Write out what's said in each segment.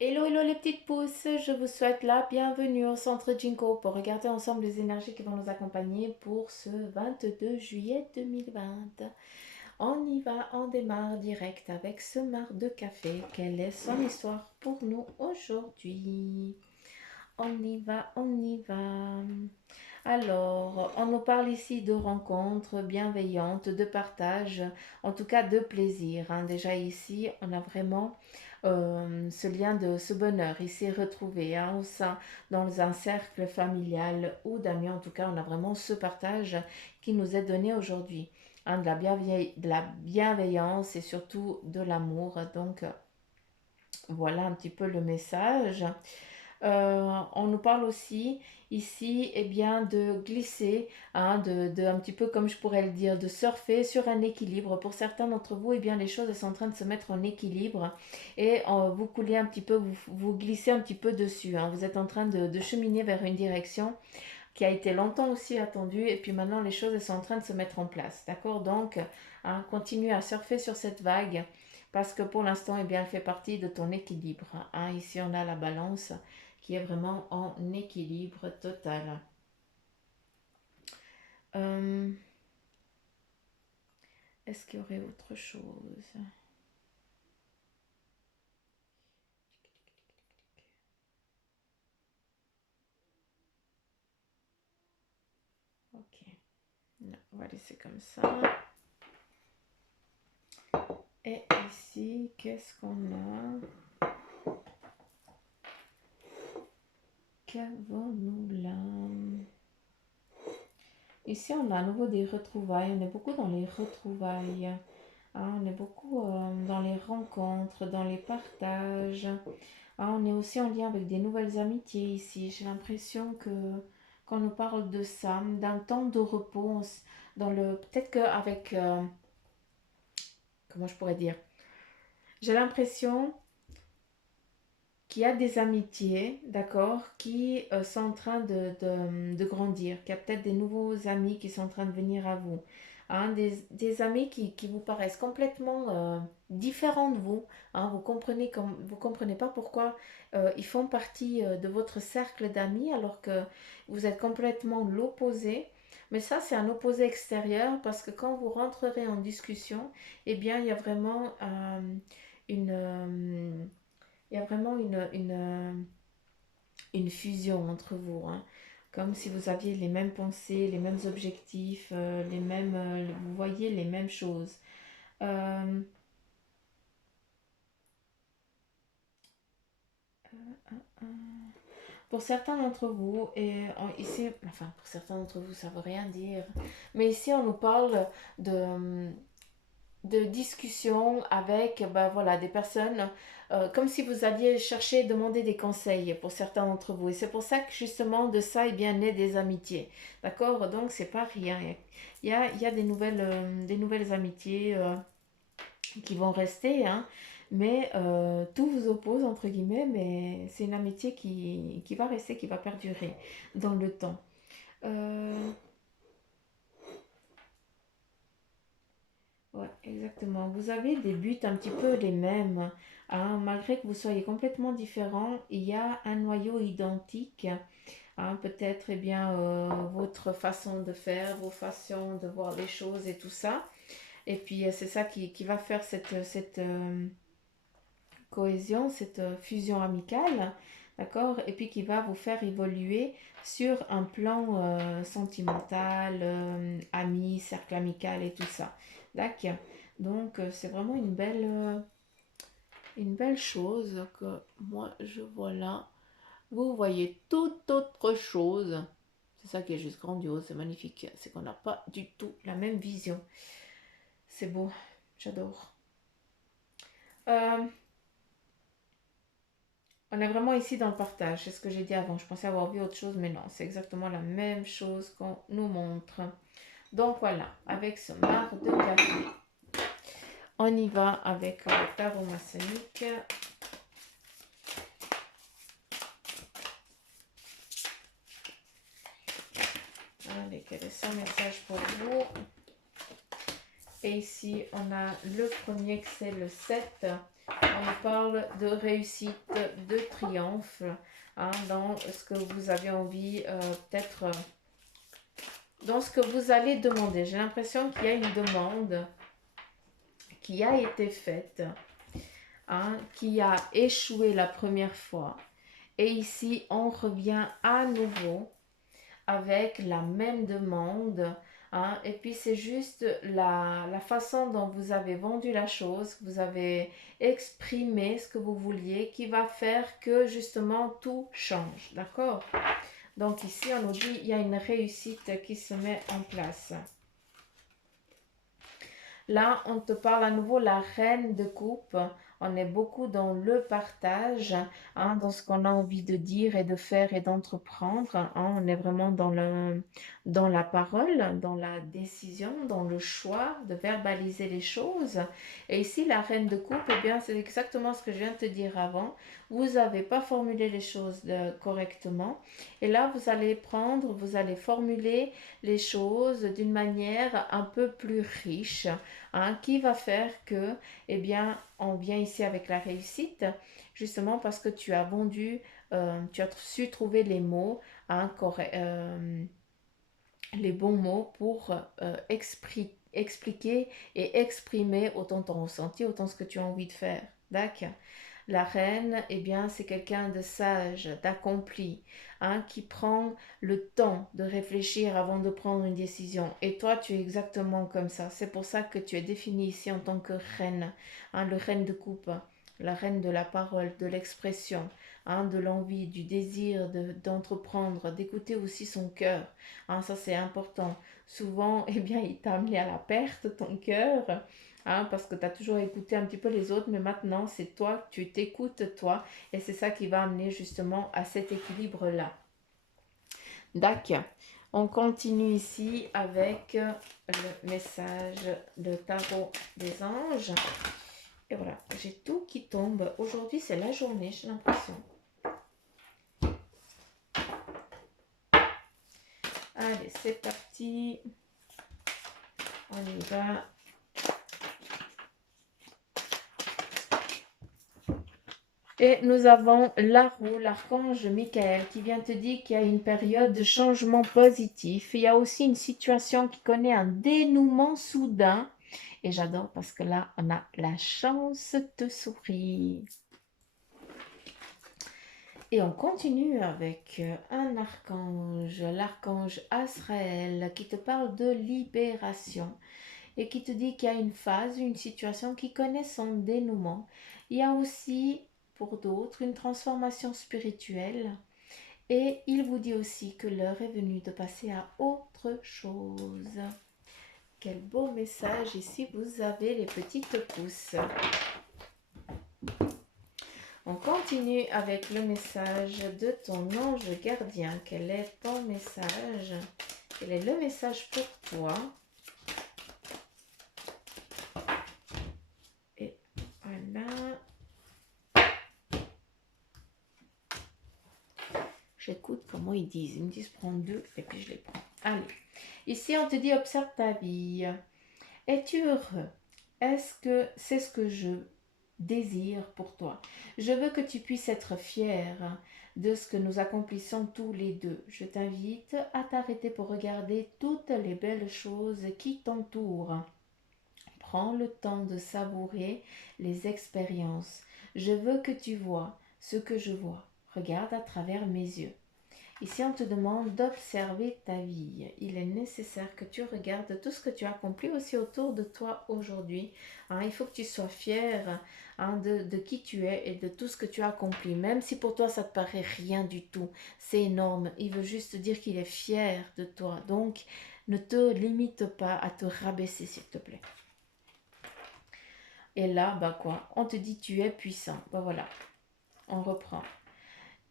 Hello, hello les petites pousses, je vous souhaite la bienvenue au centre Jinko pour regarder ensemble les énergies qui vont nous accompagner pour ce 22 juillet 2020. On y va, on démarre direct avec ce mar de café. Quelle est son histoire pour nous aujourd'hui? On y va, on y va. Alors, on nous parle ici de rencontres bienveillantes, de partage, en tout cas de plaisir, hein. Déjà ici, on a vraiment ce lien de ce bonheur ici retrouvé, hein, au sein, dans un cercle familial ou d'amis. En tout cas, on a vraiment ce partage qui nous est donné aujourd'hui, hein, de la bienveillance et surtout de l'amour. Donc, voilà un petit peu le message. On nous parle aussi ici bien de glisser, hein, un petit peu comme je pourrais le dire, de surfer sur un équilibre. Pour certains d'entre vous, bien, les choses sont en train de se mettre en équilibre et vous coulez un petit peu, vous glissez un petit peu dessus, hein. Vous êtes en train de cheminer vers une direction qui a été longtemps aussi attendue et puis maintenant les choses elles sont en train de se mettre en place. D'accord? Donc, hein, continue à surfer sur cette vague parce que pour l'instant, bien, elle fait partie de ton équilibre, hein. Ici, on a la balance qui est vraiment en équilibre total. Euh, Est-ce qu'il y aurait autre chose? Ok, non, on va laisser comme ça. Et ici, qu'est-ce qu'on a? Qu'avons-nous là? Ici, on a à nouveau des retrouvailles. On est beaucoup dans les retrouvailles. Ah, on est beaucoup dans les rencontres, dans les partages. Ah, on est aussi en lien avec des nouvelles amitiés ici. J'ai l'impression que qu'on nous parle de ça, d'un temps de repos, dans le peut-être qu'avec comment je pourrais dire. J'ai l'impression qu'il y a des amitiés, d'accord, qui sont en train de grandir, qu'il y a peut-être des nouveaux amis qui sont en train de venir à vous, hein, des amis qui vous paraissent complètement différents de vous, hein, vous comprenez pas pourquoi ils font partie de votre cercle d'amis alors que vous êtes complètement l'opposé. Mais ça, c'est un opposé extérieur parce que quand vous rentrerez en discussion, il y a vraiment une... il y a vraiment une fusion entre vous, hein. Comme si vous aviez les mêmes pensées, les mêmes objectifs, vous voyez les mêmes choses. Euh, pour certains d'entre vous, ici, enfin pour certains d'entre vous, ça veut rien dire, mais ici on nous parle de, de discussion avec ben voilà, des personnes comme si vous alliez chercher, demander des conseils pour certains d'entre vous. Et c'est pour ça que justement de ça, naît des amitiés. D'accord? Donc c'est pas rien. Il y a des nouvelles amitiés qui vont rester, hein, mais tout vous oppose, entre guillemets, mais c'est une amitié qui va rester, qui va perdurer dans le temps. Euh, Ouais, exactement. Vous avez des buts un petit peu les mêmes, hein. Malgré que vous soyez complètement différents, il y a un noyau identique, hein. Peut-être, votre façon de faire, vos façons de voir les choses et tout ça. Et puis, c'est ça qui va faire cette cohésion, cette fusion amicale, d'accord? Et puis qui va vous faire évoluer sur un plan sentimental, ami, cercle amical et tout ça. D'accord? Donc c'est vraiment une belle chose que moi je vois là. Vous voyez toute autre chose. C'est ça qui est juste grandiose, c'est magnifique. C'est qu'on n'a pas du tout la même vision. C'est beau, j'adore. Euh, On est vraiment ici dans le partage, c'est ce que j'ai dit avant. Je pensais avoir vu autre chose, mais non, c'est exactement la même chose qu'on nous montre. Donc voilà, avec ce marc de café, on y va avec le tarot maçonnique. Allez, quel est son message pour vous? Et ici, on a le premier, que c'est le 7. On parle de réussite, de triomphe, hein, dans ce que vous avez envie, peut-être dans ce que vous allez demander. J'ai l'impression qu'il y a une demande qui a été faite, hein, qui a échoué la première fois. Et ici, on revient à nouveau avec la même demande. Hein, et puis c'est juste la façon dont vous avez vendu la chose, vous avez exprimé ce que vous vouliez, qui va faire que justement tout change. D'accord? Donc ici, on nous dit il y a une réussite qui se met en place. Là, on te parle à nouveau la reine de coupe. On est beaucoup dans le partage, hein, dans ce qu'on a envie de dire et de faire et d'entreprendre. Hein. On est vraiment dans la parole, dans la décision, dans le choix de verbaliser les choses. Et ici, la reine de coupe, eh bien, c'est exactement ce que je viens de te dire avant. Vous n'avez pas formulé les choses correctement. Et là, vous allez formuler les choses d'une manière un peu plus riche, hein, qui va faire que, eh bien, on vient ici avec la réussite, justement parce que tu as vendu, tu as su trouver les mots, hein, les bons mots pour expliquer et exprimer autant ton ressenti, autant ce que tu as envie de faire. D'accord? La reine, eh bien, c'est quelqu'un de sage, d'accompli, hein, qui prend le temps de réfléchir avant de prendre une décision. Et toi, tu es exactement comme ça. C'est pour ça que tu es définie ici en tant que reine, hein, le reine de coupe, la reine de la parole, de l'expression, hein, de l'envie, du désir d'entreprendre, d'écouter aussi son cœur. Hein, ça, c'est important. Souvent, eh bien, il t'a amené à la perte, ton cœur. Hein, parce que tu as toujours écouté un petit peu les autres, mais maintenant c'est toi, tu t'écoutes toi, et c'est ça qui va amener justement à cet équilibre-là. D'accord. On continue ici avec le message de tarot des anges. Et voilà, j'ai tout qui tombe. Aujourd'hui, c'est la journée, j'ai l'impression. Allez, c'est parti. On y va. Et nous avons la roue, l'archange Michael, qui vient te dire qu'il y a une période de changement positif. Il y a aussi une situation qui connaît un dénouement soudain. Et j'adore parce que là, on a la chance de sourire. Et on continue avec un archange, l'archange Azraël, qui te parle de libération et qui te dit qu'il y a une phase, une situation qui connaît son dénouement. Il y a aussi, pour d'autres, une transformation spirituelle. Et il vous dit aussi que l'heure est venue de passer à autre chose. Quel beau message. Ici, vous avez les petites pousses. On continue avec le message de ton ange gardien. Quel est ton message? Quel est le message pour toi? Et voilà. J'écoute comment ils disent. Ils me disent prendre deux et puis je les prends. Allez. Ici, on te dit observe ta vie. Es-tu heureux? Est-ce que c'est ce que je désire pour toi? Je veux que tu puisses être fier de ce que nous accomplissons tous les deux. Je t'invite à t'arrêter pour regarder toutes les belles choses qui t'entourent. Prends le temps de savourer les expériences. Je veux que tu vois ce que je vois. Regarde à travers mes yeux. Ici, on te demande d'observer ta vie. Il est nécessaire que tu regardes tout ce que tu as accompli aussi autour de toi aujourd'hui. Hein, il faut que tu sois fier, hein, de qui tu es et de tout ce que tu as accompli. Même si pour toi, ça te paraît rien du tout. C'est énorme. Il veut juste dire qu'il est fier de toi. Donc, ne te limite pas à te rabaisser, s'il te plaît. Et là, bah quoi? On te dit tu es puissant. Bah voilà, on reprend.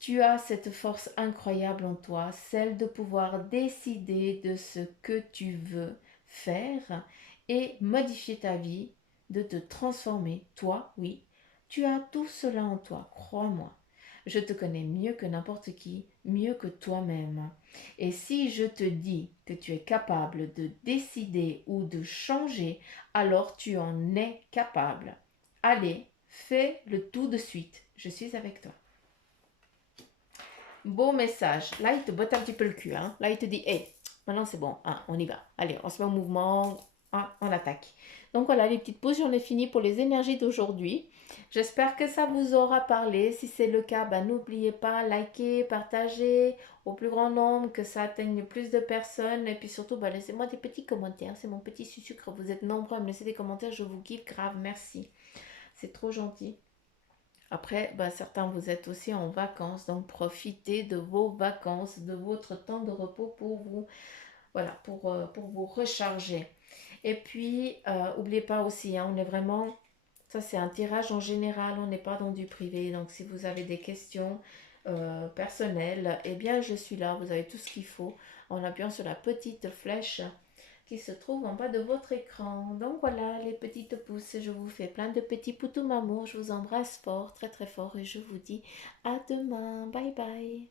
Tu as cette force incroyable en toi, celle de pouvoir décider de ce que tu veux faire et modifier ta vie, de te transformer. Toi, oui, tu as tout cela en toi, crois-moi. Je te connais mieux que n'importe qui, mieux que toi-même. Et si je te dis que tu es capable de décider ou de changer, alors tu en es capable. Allez, fais le tout de suite. Je suis avec toi. Beau message. Là, il te botte un petit peu le cul. Hein. Là, il te dit, hé, maintenant c'est bon, hein, on y va. Allez, on se met en mouvement, hein, on attaque. Donc voilà, les petites pauses, j'en ai fini pour les énergies d'aujourd'hui. J'espère que ça vous aura parlé. Si c'est le cas, ben, n'oubliez pas, likez, partagez au plus grand nombre, que ça atteigne plus de personnes. Et puis surtout, ben, laissez-moi des petits commentaires. C'est mon petit sucre. Vous êtes nombreux à me laisser des commentaires. Je vous kiffe grave. Merci. C'est trop gentil. Après, bah, certains, vous êtes aussi en vacances, donc profitez de vos vacances, de votre temps de repos pour vous, voilà, pour vous recharger. Et puis, n'oubliez pas aussi, hein, on est vraiment, ça c'est un tirage en général, on n'est pas dans du privé, donc si vous avez des questions personnelles, eh bien je suis là, vous avez tout ce qu'il faut en appuyant sur la petite flèche qui se trouve en bas de votre écran. Donc voilà les petites pouces, je vous fais plein de petits poutous mamour, je vous embrasse fort, très très fort et je vous dis à demain, bye bye.